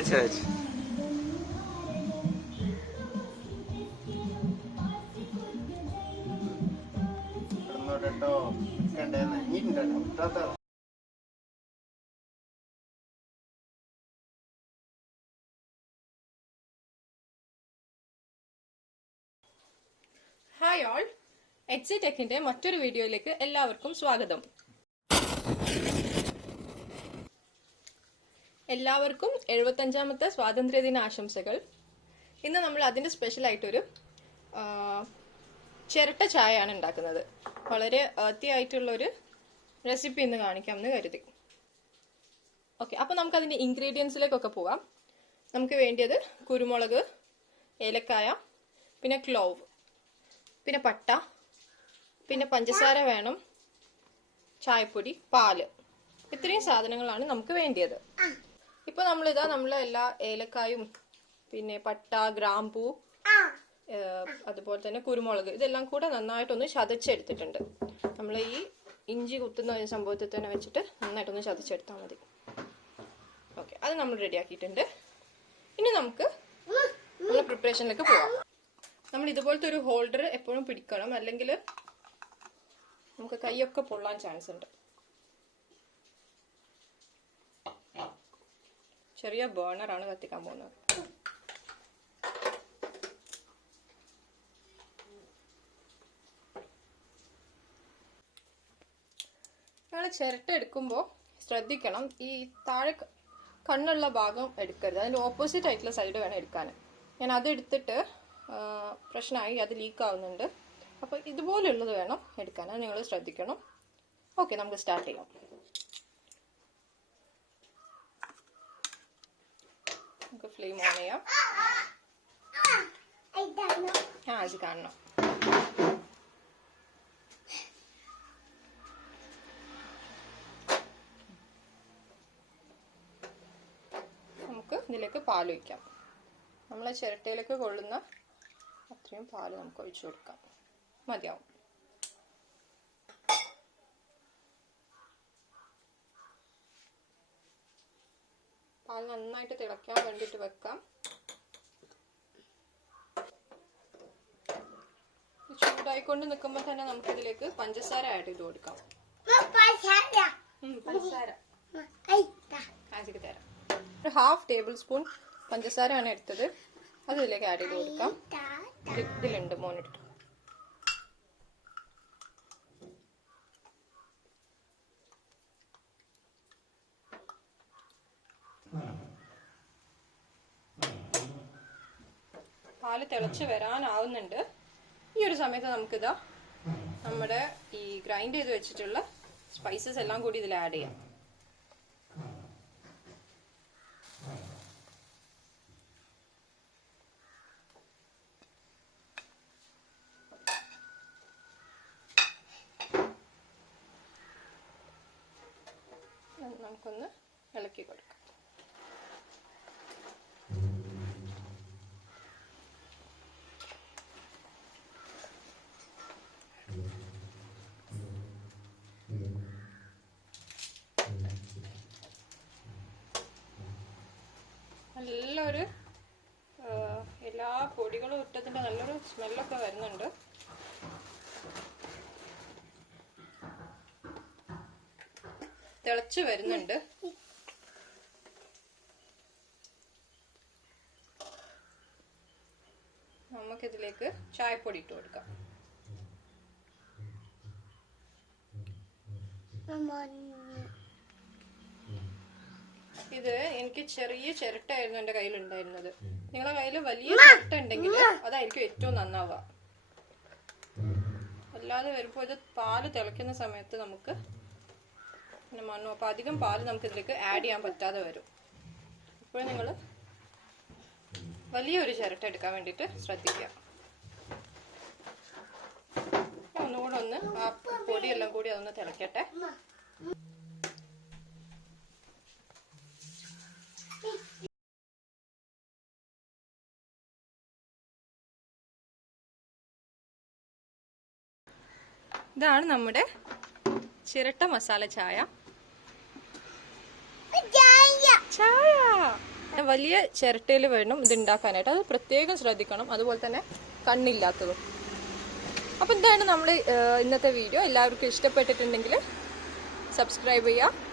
വെച്ച് hi all, എക്സിടെക്കിന്റെ മറ്റൊരു വീഡിയോയിലേക്ക് എല്ലാവർക്കും സ്വാഗതം. എല്ലാവർക്കും 75ാമത്തെ സ്വാതന്ത്ര്യദിന ആശംസകൾ. ഇന്ന് നമ്മൾ അതിന്റെ സ്പെഷ്യൽ ആയിട്ടൊരു ചിരട്ട ചായയാണ് ഉണ്ടാക്കുന്നത്. വളരെ ആയിട്ടുള്ളൊരു റെസിപ്പി ഇന്ന് കാണിക്കാമെന്ന് കരുതി. ഓക്കെ, അപ്പോൾ നമുക്ക് അതിന്റെ ഇൻഗ്രീഡിയൻസിലേക്കൊക്കെ പോകാം. നമുക്ക് വേണ്ടിയത് കുരുമുളക്, ഏലക്കായ, പിന്നെ ക്ലോവ്, പിന്നെ പട്ട, പിന്നെ പഞ്ചസാര വേണം, ചായപ്പൊടി, പാല്. ഇത്രയും സാധനങ്ങളാണ് നമുക്ക് വേണ്ടിയത്. ഇപ്പൊ നമ്മളെ എല്ലാ ഏലക്കായും, പിന്നെ പട്ട, ഗ്രാമ്പൂ, അതുപോലെ തന്നെ കുരുമുളക്, ഇതെല്ലാം കൂടെ നന്നായിട്ടൊന്ന് ചതച്ചെടുത്തിട്ടുണ്ട്. നമ്മൾ ഈ ഇഞ്ചി കുത്തുന്ന സംഭവത്തിൽ തന്നെ വെച്ചിട്ട് നന്നായിട്ടൊന്ന് ചതച്ചെടുത്താൽ മതി. ഓക്കെ, അത് നമ്മൾ റെഡിയാക്കിയിട്ടുണ്ട്. ഇനി നമുക്ക് നമ്മുടെ പ്രിപ്പറേഷനിലേക്ക് പോവാം. നമ്മൾ ഇതുപോലത്തെ ഒരു ഹോൾഡർ എപ്പോഴും പിടിക്കണം, അല്ലെങ്കിൽ നമുക്ക് കൈയൊക്കെ പൊള്ളാൻ ചാൻസ് ഉണ്ട്. ചെറിയ ബേണറാണ് കത്തിക്കാൻ പോകുന്നത്. നമ്മൾ ചിരട്ട എടുക്കുമ്പോൾ ശ്രദ്ധിക്കണം, ഈ താഴെ കണ്ണുള്ള ഭാഗം എടുക്കരുത്. അതിൻ്റെ ഓപ്പോസിറ്റ് ആയിട്ടുള്ള സൈഡ് വേണം എടുക്കാൻ. ഞാൻ അത് എടുത്തിട്ട് പ്രശ്നമായി, അത് ലീക്ക് ആവുന്നുണ്ട്. അപ്പോൾ ഇതുപോലെയുള്ളത് വേണം എടുക്കാൻ, അത് നിങ്ങൾ ശ്രദ്ധിക്കണം. ഓക്കെ, നമുക്ക് സ്റ്റാർട്ട് ചെയ്യാം. നമുക്ക് ഫ്ലെയിം ഓൺ ചെയ്യാം. ഇത് കാണണം. നമുക്ക് ഇതിലേക്ക് പാൽ ഒഴിക്കാം. നമ്മളെ ചിരട്ടയിലേക്ക് കൊള്ളുന്ന അത്രയും പാല് നമുക്ക് ഒഴിച്ചു കൊടുക്കാം. മതിയാവും. പാൽ നന്നായിട്ട് തിളയ്ക്കാൻ വേണ്ടിയിട്ട് വെക്കാം. ചൂടായിക്കൊണ്ട് നിൽക്കുമ്പോൾ തന്നെ നമുക്ക് ഇതിലേക്ക് പഞ്ചസാര ആഡ് ചെയ്ത് കൊടുക്കാം. പഞ്ചസാര ആദ്യം തരാം. ഒരു 1/2 ടേബിൾ സ്പൂൺ പഞ്ചസാരയാണ് എടുത്തത്. അത് ഇതിലേക്ക് ആഡ് ചെയ്ത് കൊടുക്കാം. ഇതിലുണ്ട് മോനിട്ട്. പാല് തിളച്ച് വരാനാവുന്നുണ്ട്. ഈ ഒരു സമയത്ത് നമുക്കിതാ നമ്മുടെ ഈ ഗ്രൈൻഡ് ചെയ്ത് വെച്ചിട്ടുള്ള സ്പൈസസ് എല്ലാം കൂടി ഇതിൽ ആഡ് ചെയ്യാം. നമുക്കൊന്ന് ഇളക്കി കൊടുക്കാം. നല്ലൊരു എല്ലാ പൊടികളും ഇട്ടതിൻ്റെ നല്ലൊരു സ്മെല്ലൊക്കെ വരുന്നുണ്ട്. തിളച്ച് വരുന്നുണ്ട്. നമുക്കിതിലേക്ക് ചായപ്പൊടി ഇട്ട് കൊടുക്കാം. ഇത് എനിക്ക് ചെറിയ ചിരട്ടയായിരുന്നു എൻ്റെ കയ്യിൽ ഉണ്ടായിരുന്നത്. നിങ്ങളുടെ കയ്യിൽ വലിയ ചിരട്ട ഉണ്ടെങ്കിൽ അതായിരിക്കും ഏറ്റവും നന്നാവുക. അല്ലാതെ വരുമ്പോൾ ഇത് പാല് തിളയ്ക്കുന്ന സമയത്ത് നമുക്ക് പിന്നെ മണ്ണും, അപ്പോൾ അധികം പാല് നമുക്ക് ഇതിലേക്ക് ആഡ് ചെയ്യാൻ പറ്റാതെ വരും. ഇപ്പോൾ നിങ്ങൾ വലിയൊരു ചിരട്ട എടുക്കാൻ വേണ്ടിയിട്ട് ശ്രദ്ധിക്കുക. ഒന്നുകൂടെ ഒന്ന് ആ പൊടിയെല്ലാം കൂടി അതൊന്ന് തിളക്കട്ടെ. ഇതാണ് നമ്മുടെ ചിരട്ട മസാല ചായ. ചായ വലിയ ചിരട്ടയിൽ വേണം ഇത് ഉണ്ടാക്കാനായിട്ട്. അത് പ്രത്യേകം ശ്രദ്ധിക്കണം. അതുപോലെ തന്നെ കണ്ണില്ലാത്തതും. അപ്പോൾ ഇതാണ് നമ്മൾ ഇന്നത്തെ വീഡിയോ. എല്ലാവർക്കും ഇഷ്ടപ്പെട്ടിട്ടുണ്ടെങ്കിൽ സബ്സ്ക്രൈബ് ചെയ്യുക.